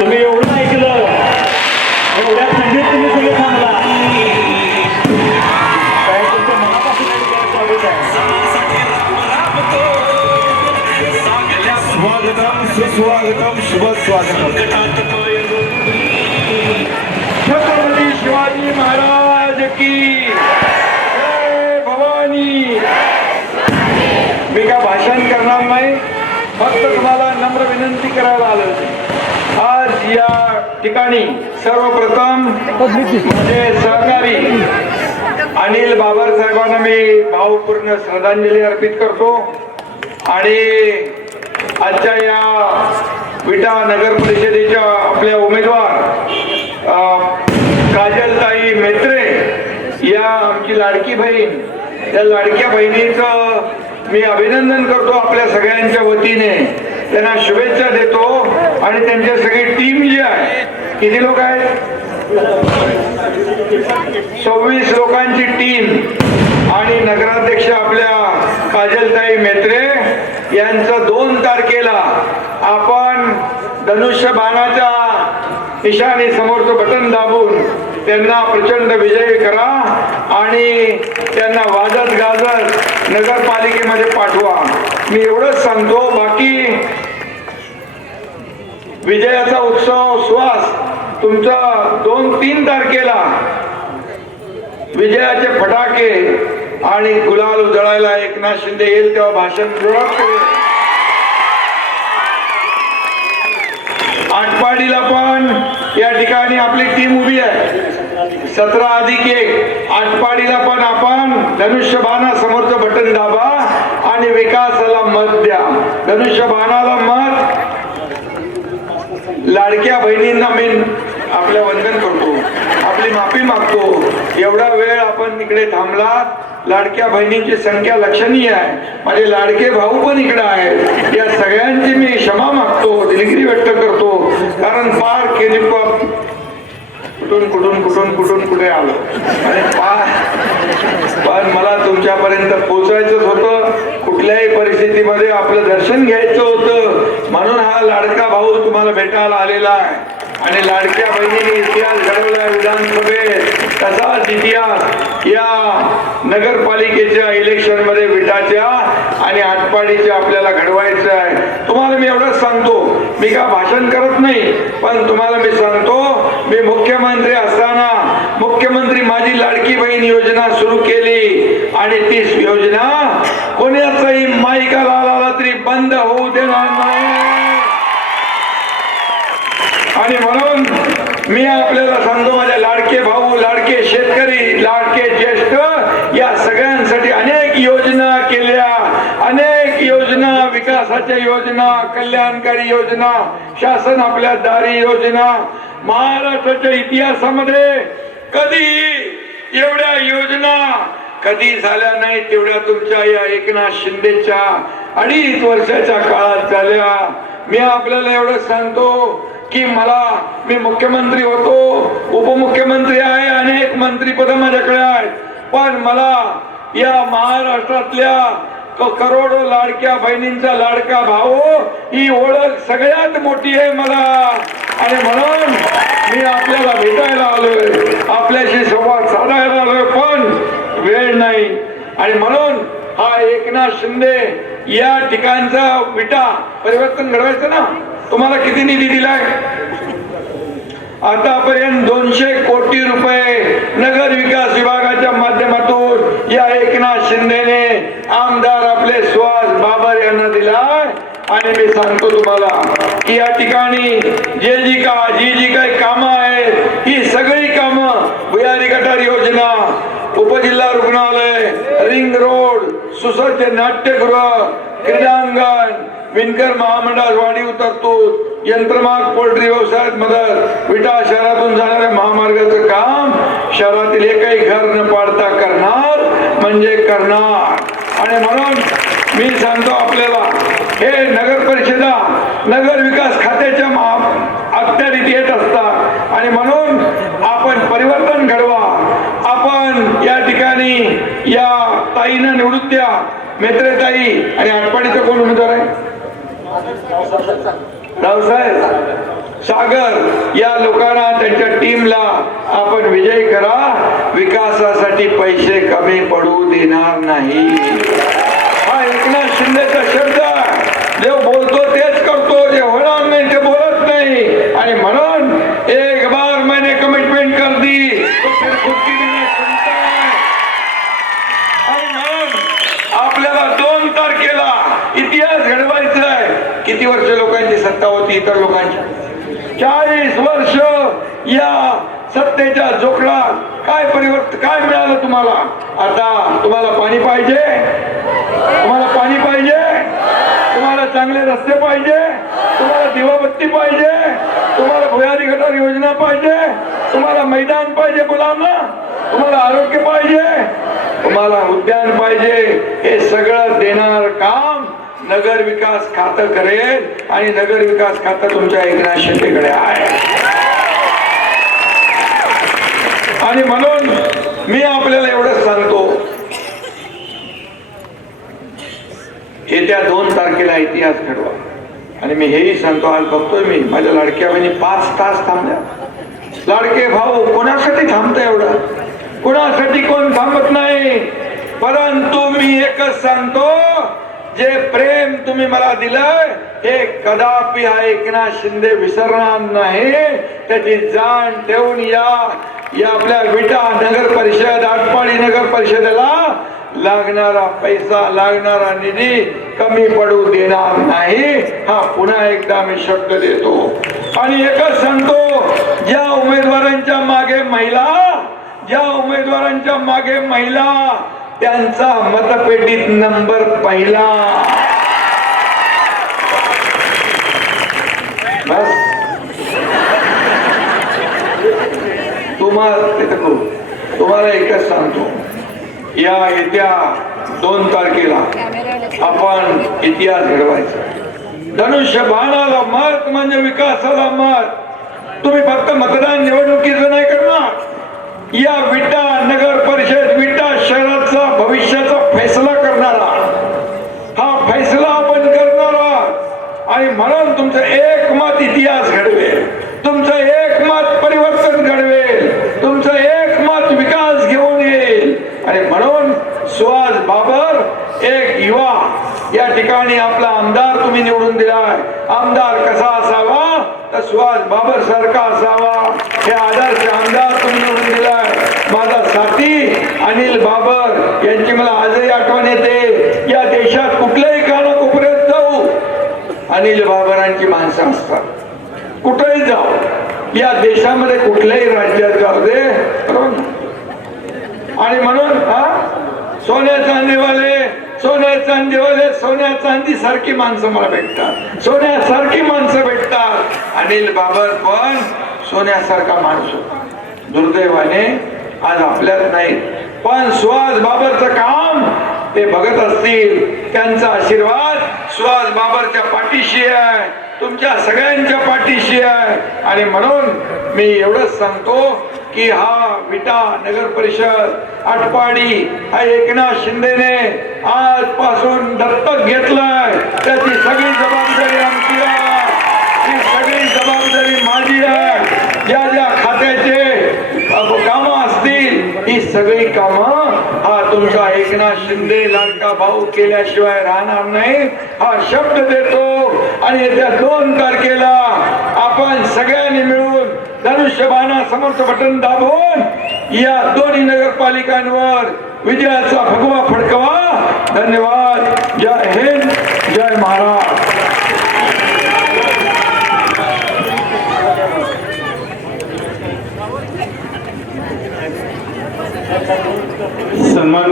तुम्ही एवढं ऐकलं. एवढ्या थंडीत तुम्ही सगळे थांबला. काय तुमच्या मनापासून काय स्वागत आहे? स्वागतम सुस्वागतम शुभ स्वागतम. छत्रपती शिवाजी महाराज की भवानी. मी काय भाषण करणार नाही? फक्त तुम्हाला नम्र विनंती करायला आलो आज या ठिकाणी सर्वप्रथम म्हणजे सहकारी अनिल बाबर साहेबांना मी भावपूर्ण श्रद्धांजली अर्पित करतो. आणि आजच्या या विटा नगर परिषदेच्या आपल्या उमेदवार काजलताई मेत्रे या आमची लाडकी बहीण या लाडक्या बहिणीचं मी अभिनंदन करतो आपल्या सगळ्यांच्या वतीने. त्यांना शुभेच्छा देतो आणि त्यांची सगळी टीम जी आहे किती लोक आहेत? सव्वीस लोकांची टीम आणि नगराध्यक्ष आपल्या काजलताई मेत्रे यांचा दोन तारखेला आपण धनुष्य बाणाच्या निशाणी समोरचं बटन दाबून त्यांना प्रचंड विजयी करा आणि त्यांना वाजत गाजत नगरपालिकेमध्ये पाठवा. मी एवढंच सांगतो बाकी विजयाचा उत्सव श्वास तुमचा दोन तीन तारखेला विजयाचे फटाके आणि गुलाल उजळायला एकनाथ शिंदे येईल तेव्हा भाषण आटपाडीला पण या ठिकाणी आपली टीम उभी आहे. सतरा अधिक एक. आटपाडीला पण आपण धनुष्यबाणा समोरचं बटन दाबा आणि विकासाला मत द्या. धनुष्यबाणाला मत लाडक्या बहिणींना मी आपल्या वंदन करतो. आपली माफी मागतो. एवढा वेळ आपण इकडे थांबला लाडक्या बहिणींची संख्या लक्षणीय आहे. माझे लाडके भाऊ पण इकडे आहेत. या सगळ्यांची मी क्षमा मागतो. दिलगिरी व्यक्त करतो. कारण पार केली कुठून कुठून कुठून कुठून कुठे आलो? आणि पण मला तुमच्यापर्यंत पोचायचंच होतं. कुठल्याही परिस्थितीमध्ये आपलं दर्शन घ्यायचं होतं. म्हणून हा लाडका भाऊ तुम्हाला भेटायला आलेला आहे. आणि लाडक्या बहिणीने इतिहास घडवला विधानसभेत. तसाच इतिहास या नगरपालिकेच्या इलेक्शनमध्ये विटाच्या आणि आटपाडीच्या आपल्याला घडवायचं आहे तुम्हाला मी एवढंच सांगतो. मी का भाषण करत नाही पण तुम्हाला मी सांगतो मी मुख्यमंत्री असताना मुख्यमंत्री माझी लाडकी बहीण योजना सुरू केली आणि ती योजना कोणाचाही माईकाला आला तरी बंद होऊ देणार नाही. आणि म्हणून मी आपल्याला सांगतो माझ्या लाडके भाऊ लाडके शेतकरी लाडके ज्येष्ठ या सगळ्यांसाठी अनेक योजना केल्या. अनेक योजना विकासाच्या योजना कल्याणकारी योजना शासन आपल्या दारी योजना महाराष्ट्राच्या इतिहासामध्ये कधी एवढ्या योजना कधी झाल्या नाही तेवढ्या तुमच्या या एकनाथ शिंदेच्या अडीच वर्षाच्या काळात झाल्या. मी आपल्याला एवढं सांगतो की मला मी मुख्यमंत्री होतो उपमुख्यमंत्री आहे अनेक मंत्रीपद माझ्याकडे आहेत. पण मला या महाराष्ट्रातल्या करोडो लाडक्या बहिणींचा लाडका भाऊ ही ओळख सगळ्यात मोठी आहे मला. आणि म्हणून मी आपल्याला भेटायला आलोय. आपल्याशी संवाद साधायला आलोय पण वेळ नाही. आणि म्हणून हा एकनाथ शिंदे या ठिकाणचा विटा परिवर्तन घडवायचं ना? तुम्हाला किती निधी दिलाय? आतापर्यंत दोनशे कोटी रुपये नगर विकास विभागाच्या माध्यमातून या एकनाथ शिंदेने आमदार आपले सुहास बाबर यांना दिलाय. आणि मी सांगतो तुम्हाला की या ठिकाणी जे जी का जी जी काही कामं आहेत ही सगळी कामं भुयारी गटार योजना उपजिल्हा रुग्णालय रिंग रोड सुसज्ज नाट्यगृह क्रीडांगण विणकर महामंडळ वाडी उतरतो यंत्रमाग पोल्ट्री व्यवसायात मदत विटा शहरातून जाणाऱ्या महामार्गाचं काम शहरातील एकही घर न पाडता करणार म्हणजे करणार. आणि म्हणून मी सांगतो आपल्याला हे नगर परिषदा नगर विकास खात्याच्या अखत्यारीत येत असतात आणि म्हणून आपण परिवर्तन घडवा. आपण या ठिकाणी या ताईनं निवृत्त्या मेत्रेताई आणि आटपाडीचा कोण उमेदवार आहे? रावसाहेब सागर या लोकांना त्यांच्या टीमला आपण विजय करा. विकासासाठी पैसे कमी पडू देणार नाही. हा एकनाथ शिंदेचा शब्द आहे. जे बोलतो तेच करतो जे होणार नाही ते बोलत नाही आणि म्हणून एक बार मैंने कमिटमेंट कर दी तो फिर खुद की भी नहीं सुनता है. आणि म्हणून आपल्याला दोन तारखेला इतिहास घडवायचा आहे. किती वर्ष लोकांची सत्ता होती इतर लोकांची? चाळीस वर्ष या सत्तेच्या जोखडा काय परिवर्तन काय मिळालं तुम्हाला? आता तुम्हाला पाणी पाहिजे? तुम्हाला पाणी पाहिजे? तुम्हाला चांगले रस्ते पाहिजे? तुम्हाला दिवाबत्ती पाहिजे तुम्हाला भुयारी गटार योजना पाहिजे तुम्हाला मैदान पाहिजे मुलांना तुम्हाला आरोग्य पाहिजे तुम्हाला उद्यान पाहिजे हे सगळं देणार काम नगर विकास खातं करेल आणि नगर विकास खातं तुमच्या एकनाथ शिंदेकडे आहे. आणि म्हणून मी आपल्याला एवढंच सांगतो येत्या दोन तारखेला इतिहास घडवा. आणि मी हेही सांगतो आज बघतोय मी माझ्या लाडक्या बहिणी पाच तास थांबल्या. लाडके भाऊ कोणासाठी थांबता एवढं? कोणासाठी कोण थांबत नाही? परंतु मी एकच सांगतो जे प्रेम तुम्ही मला दिलं हे कदापि हा एकनाथ शिंदे विसरणार नाही. त्याची जाण ठेवून या या आपल्या विटा नगर परिषद आटपाडी नगर परिषदेला लागणारा पैसा लागणारा निधी कमी पडू देणार नाही. हा पुन्हा एकदा मी शब्द देतो. आणि एकच सांगतो ज्या उमेदवारांच्या मागे महिला ज्या उमेदवारांच्या मागे महिला त्यांचा मतपेटीत नंबर पहिला. बस. तुम्हाला तुम्हाला एकच सांगतो. या येत्या दोन तारखेला आपण इतिहास घडवायचा. धनुष्य बाणाला मत म्हणजे विकासाला मत. तुम्ही फक्त मतदान निवडणुकीचं नाही करणार. या विटा नगर परिषद विटा शहराचा भविष्याचा फैसला करणारा. हा फैसला आपण करणारा आणि म्हणून तुमचं एक मत इतिहास घडवेल. तुमचं एक मत परिवर्तन घडवेल. तुमचं एक मत विकास घेऊन येईल. आणि म्हणून बाबर एक युवा. या ठिकाणी आपला आमदार तुम्ही निवडून दिलाय. आमदार कसा असावा? तर सुहास बाबर सारखा असावा. हे आदर्श आमदार तुम्ही निवडून दिलाय. माझा साथी अनिल बाबर यांची मला आजही आठवण येते. या देशात कुठल्याही कानाकोपऱ्यात जाऊ. अनिल बाबरांची माणसं असतात. कुठेही जाऊ. या देशामध्ये कुठल्याही राज्यात जाऊ दे. बरोबर आणि म्हणून हा? सोन्या चांदीवाले सोन्या चांदीवाले सोन्या चांदी सारखी माणसं मला भेटतात. सोन्यासारखी माणसं भेटतात. अनिल बाबर पण सोन्यासारखा माणूस होता. दुर्दैवाने आज आपल्यात नाही. पण सुहास बाबरचं काम ते बघत असतील. त्यांचा आशीर्वाद सुहास बाबरच्या पाठीशी आहे. तुमच्या सगळ्यांच्या पाठीशी आहे. आणि म्हणून मी एवढंच सांगतो की हा विटा नगर परिषद आटपाडी हा एकनाथ शिंदेने आजपासून दत्तक घेतलाय. त्याची सगळी जबाबदारी आमची आहे. सगळी जबाबदारी माझी आहे. ज्या ज्या खात्याचे कामं असतील ही सगळी कामं हा तुमचा एकनाथ शिंदे लाडका भाऊ केल्याशिवाय राहणार नाही. हा शब्द देतो. आणि येत्या दोन तारखेला आपण सगळ्यांनी मिळून धनुष्य धनुष्यबाणा समर्थ बटन दाबून। या दोन्ही नगरपालिकांवर विजयाचा भगवा फडकवा। धन्यवाद। जय हिंद, जय महाराज। सन्मान्य